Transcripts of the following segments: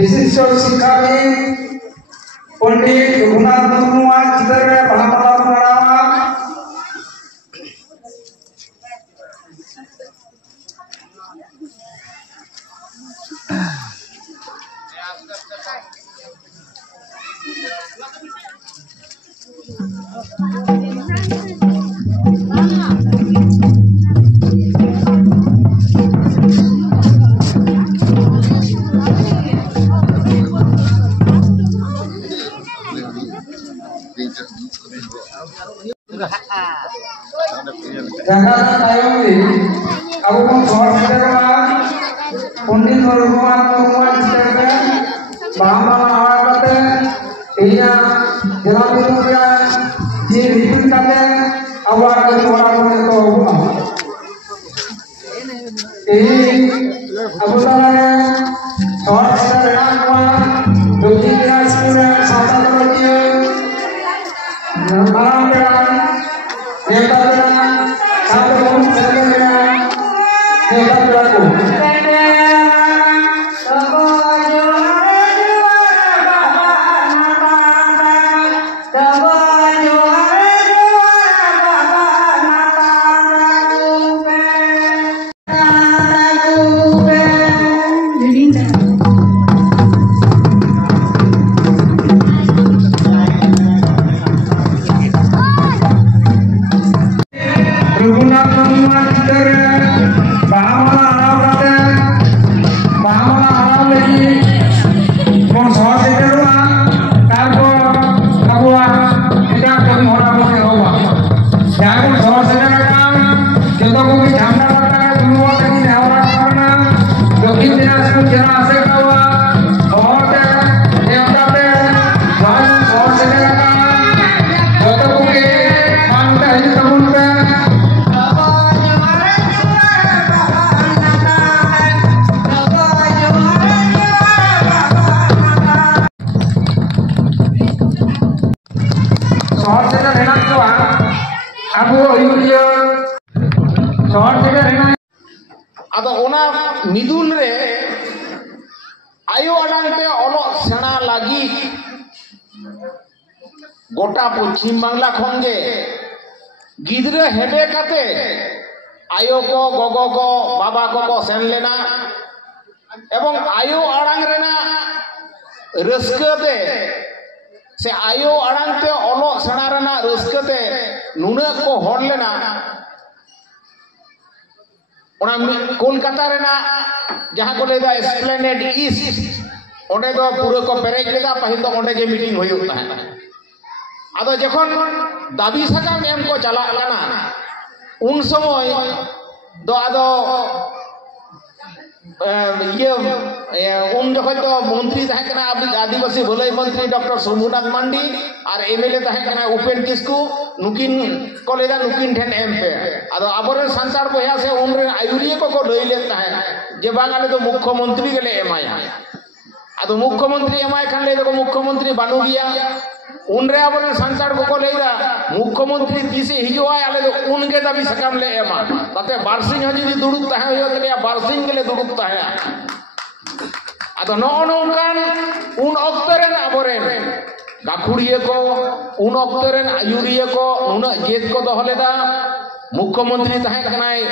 विशिष्ट शिक्षा में पंडित रघुनाथ मुर्मू चित्र पंडित रघुनाथ मुर्मू चित्र मिदुन रे आयो अड़ांगते ओलो सेना लगी गोटा पश्चिम बांगला खनगे गिद्रे हेबे काते आयो को गोगो को बाबा को सेन लेना एवं आयो अड़ांग रेना रस्कते से आयो अड़ांगते ओलो सेना रेना रस्कते नुने को हर लेना कोलकाता जहाँ को लेदा एस्प्लेनेड ईस्ट ओंडे दो पूरा को पेरेज लेदा पहिल दो ओंडे के मीटिंग हुई आदो जखन दाबी सकाम एम को चला उन समय दो आदो उन जखन तो मंत्री आदिवासी भलाई मंत्री डॉक्टर शंभुनाथ मांडी और एमएलए उपेन किस्कू नुकिन को लेदा नुकिन ठेन एम पे आदो आबोरे संसार बया से उनरे आयुरिया को लई लेता है जे बांग आले तो मुख्यमंत्री गेले एमाया आदो मुख्यमंत्री एमाय खान ले देखो मुख्यमंत्री बानु गया उनरे आबोरे संसार को लेदा मुख्यमंत्री तीसे हिजुआ आले तो उनके दाबी सकाम ले एमा ताते बारसिंग हजूरी दुड़ुब ताहे होयो तले बारसिंग गेले दुड़ुब ताहे आदो नौकान उन ऑक्टरेन आबोरेन गाखुड़िए को उन ऑक्टरेन आयुरिया को उन जेत को दोहलेदा मुख्यमंत्री ताहे कनाय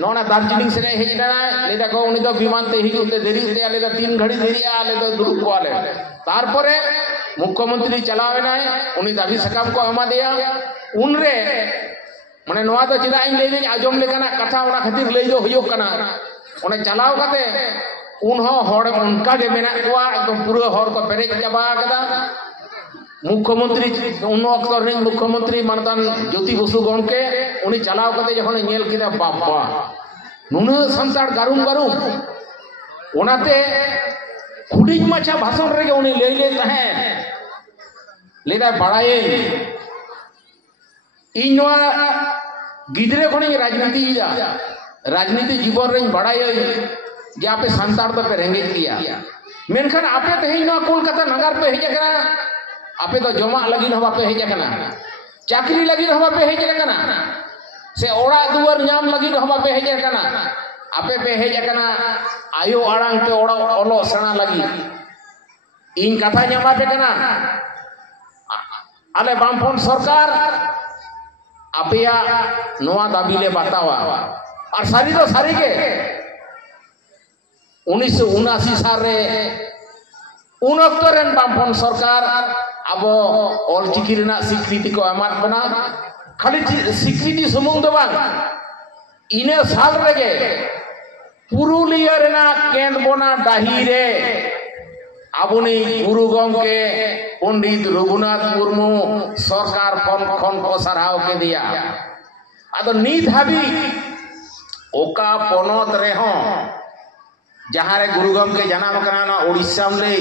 नोना दार्जिलिंग से हेजना लेदा को उनी दो विमान ते हिजुते देरी ते आले 3 घड़ी देरी आले तो दुड़ुब को आले तारपरे मुख्यमंत्री चलावेना उनी दाबी सकाम को एमा दिया उनरे माने नोआ तो चिदा इन लेदे आजम लेकाना कथा ओना खातिर लई दो हुयो कना ओने चलाव काते उन हो हड़ उनका के मेना कोआ एकदम पूरा हड़ को पेरेज चाबा कदा मुख्यमंत्री उन वक्त रे मुख्यमंत्री मानतान ज्योति बसु गणके उनी चलाव काते जखन नेल केदा बाबा नुना संसार गारुम गारुम ओनाते खुडिज माछा भाषण रे उनी लई ले ताहे लेदा बड़ाए इन गिद्रे खनि राजनीति जीवन रे बड़ाए जे आपे संसार तो पे रेंगे किया मेनखान आपे तेही न कोलकाता नगर पे हेजना आपे तो जमा लगी न बापे हेजना चाकरी लगी न बापे हेजना से ओड़ा दुआर नाम लगी न बापे हेजना आपे पे हेजना आयो आड़ांग पे ओड़ा ओलो सना लगी इन कथा ᱧᱟᱢᱟ पे कना आले बामफोन सरकार आपेया नोआ दाबी ले बतावा और सारी तो सारी के 1979 साल रे उन अक्तरेन बामफोन सरकार अब ऑलचिकी रेना स्वीकृति को एमात बना खाली स्वीकृति सुमुंग दो बांग इने साल रेगे पुरुलिया रेना केंद्रबोना डाही रे आबुनी गुरु गंगे पंडित रघुनाथ मुर्मू सरकार खन को सराव के दिया आदो नीत हाबी ओका पनत रे हो जहां रे गुरु गंगे जनाम कना ना ओडिशा में ले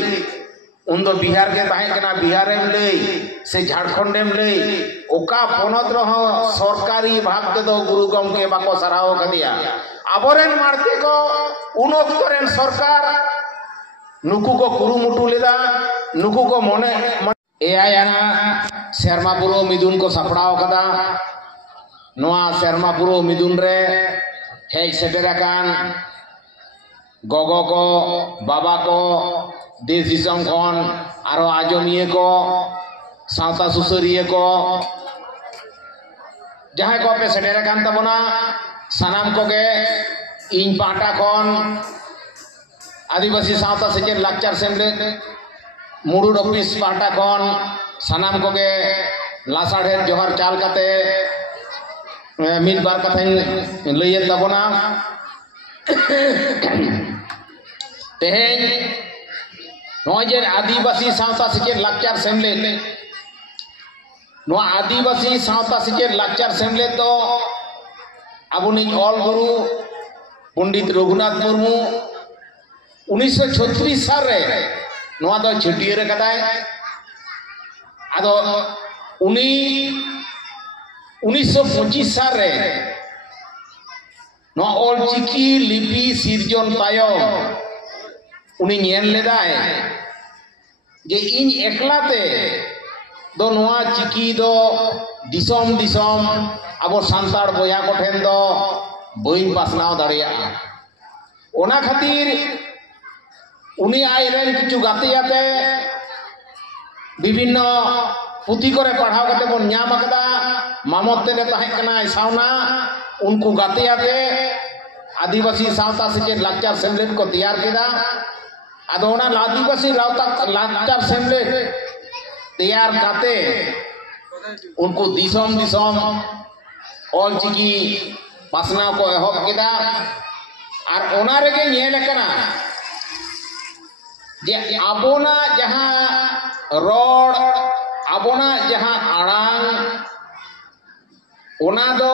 उन दो बिहार के ताहे कना बिहार में ले से झारखंड में ले ओका पनत रे हो सरकारी भाग के दो गुरु गंगे बाको सराव के दिया आबोरेन मारते को उन ओक्तरेन सरकार नुकु को कुरुमुटु लेदा नुकु को मने एआयाना शर्मापुरो मिदुन को सपड़ाव कदा नोआ शर्मापुरो मिदुन रे हेज सेटेराकान गोगो को बाबा को देश दिसम खन आरो आजमिए को सावता सुसरिए को जहां को पे सेटेराकान तबना सनाम को गे इन पाटा खन आदिवासी सावता सेचेर लाक्चर सेमलेद मुरुड ऑफिस पाटा खन सनाम को गे लासाढ़ेर जोहार चाल काते मिद बार कथाई लइए तबना तेहेन नोजे आदिवासी सावता सेचेर लाक्चर सेमलेद नो आदिवासी सावता सेचेर लाक्चर सेमलेद तो आबुनी ऑल गुरु पंडित रघुनाथ मुर्मू 1936 साल रे नोआ दो छटियर कदाय आदो उनी 1925 साल रे नोआ ऑलचिकी लिपि सिरजन तायो उनी ñel लेदाय जे इन एकलाते दो नोआ चिकी दो दिसोम दिसोम अब सांतार बोया को ठेन दो बइन पासनाव दाड़िया ओना खातिर उनी आइरेन किछु गातेयाते विभिन्न पुथी करे पढ़ाव कते बन ᱧाम आकदा मामते रे ताहे कना सावना उनको गातेयाते आदिवासी सावता से लाक्चर सेमलेट को तैयार केदा आदो ओना आदिवासी लाक्चर सेमलेट तैयार काते उनको दिसोम दिसोम ऑलचिकी पासनाव को एहब केदा और ओना रेगे नेल कना जे आबोना जहां रोड आबोना जहां आड़ांग ओना दो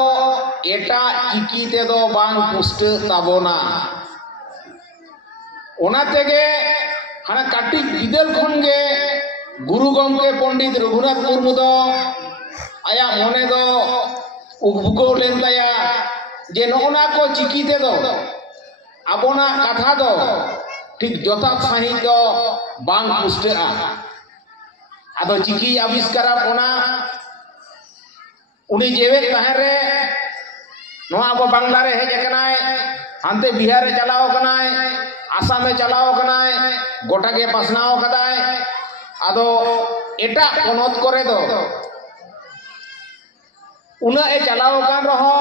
एटा चिकी ते दो बांग पुष्ट ताबोना ओना तेगे हाना काटी गिदल खन गे गुरु गमके पंडित रघुनाथ मुर्मू दो आया मने दो उबुको लेन ताया जे नोना को चिकी ते दो आबोना कथा दो ठीक जथात सही दो बांग पुष्टआ आदो चिकी आविष्कार ओना उनी जेवे तहरे नोआ को बांग्ला रे हेज कनाय हांते बिहार रे चलाओ कनाय आसाम में चलाओ कनाय गोटा के पासनाओ कदाय आदो एटा पनत करे दो उना ए चलाओ कान रहो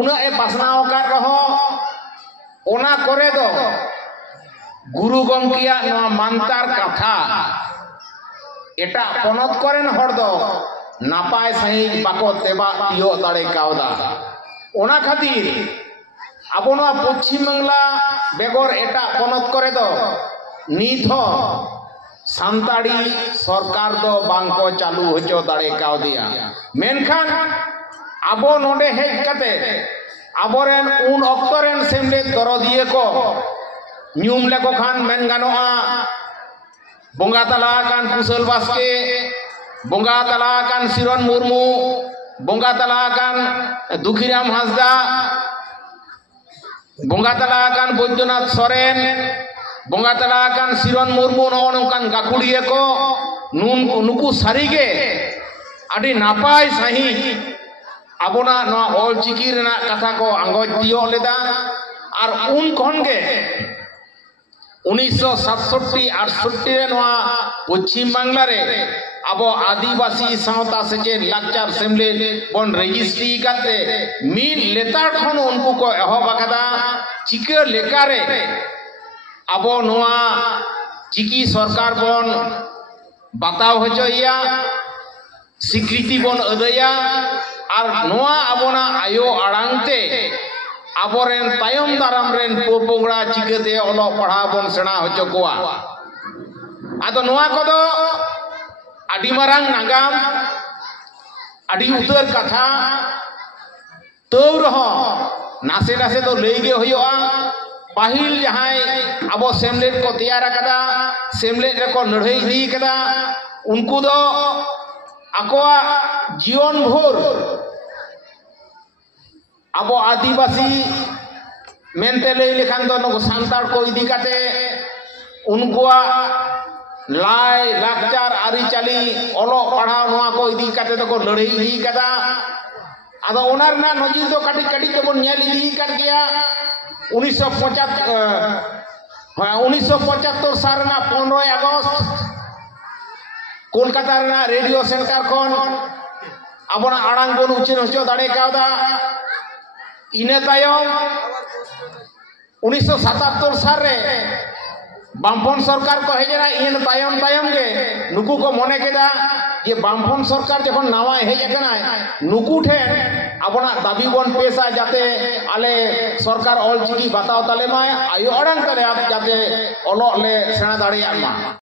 उना ए पासनाओ कान रहो ओना करे दो गुरु गमकिया नोआ मानतार कथा एटा पनत करेन हर दो नापाय सही बाको तेबा तियो दाड़े कावदा ओना खातिर आबो नोआ पश्चिम बांगला बेगर एटा पनत करे दो नित हो सान्ताड़ी सरकार दो बांको चालू होचो दाड़े कावदिया मेनखान आबो नोडे हेज कते आबोरेन उन अक्तरेन सेमलेद दरदिये को न्यूम लेको खान मेन गानोआ बोंगा तला कान कुशल बास्के बोंगा तला कान सिरन मुर्मू बोंगा तला कान दुखीराम हांसदा बोंगा तला कान बैद्यनाथ सोरेन बोंगा तला कान सिरन मुर्मू नोकान गाकुड़िए को नुकु सारीगे आडी नापाय सही आबोना नोआ ऑल चिकी रेना कथा को आंगोज दियो लेदा और उन खन गे 1967-68 रे नोआ पश्चिम बांगला रे आबो आदिवासी सावता सेचे लाकचार सेमले बन रजिस्ट्री काते मिन लेतार खन उनको को एहब आकादा चिके लेकारे आबो नोआ चिकी सरकार बन बाताव होचोया स्वीकृति बन अदया और नोआ आबोना आयो आड़ांगते आबोरेन तायम दाराम रेन पोपोंगड़ा चिकेते ओलो पढ़ा बन सेना होचो कोआ आदो नोआ कोदो आदि मारांग नागाम आदि उतर कथा तौ रहो नासे नासे तो लैगे होयोआ पाहिल जहाय आबो सेमलेट को तैयार कदा सेमलेट रे को लड़ाई दी कदा उनको दो आकोआ जीवन भर आबो आदिवासी मेनते लई लेखान दो नको सांतार को इदी काते उनकोआ लाई लाकचार आरिचाली ओलो पढ़ाव नोआ को इदी काते तो को लड़ाई दी कदा आदो ओनार ना नजीर दो काटी काटी तो बन नेल इदी काट गया 1975 साल ना 15 अगस्त कोलकाता रेना रेडियो सेंटर कोन आबोना आड़ांग बन उचिन होचो दाड़े कावदा इने तायम 1977 साल रे बामफोन सरकार को हेजना इन तायम तायम गे नुकु को मने केदा ये बामफोन सरकार जखन नावा हेज अकना नुकु ठेन आबोना दाबी बन पेशा जाते आले सरकार ऑल चिकी बाताव ताले मा आयो आड़ांग तले जाते ओलो ले सेना दाड़िया मा।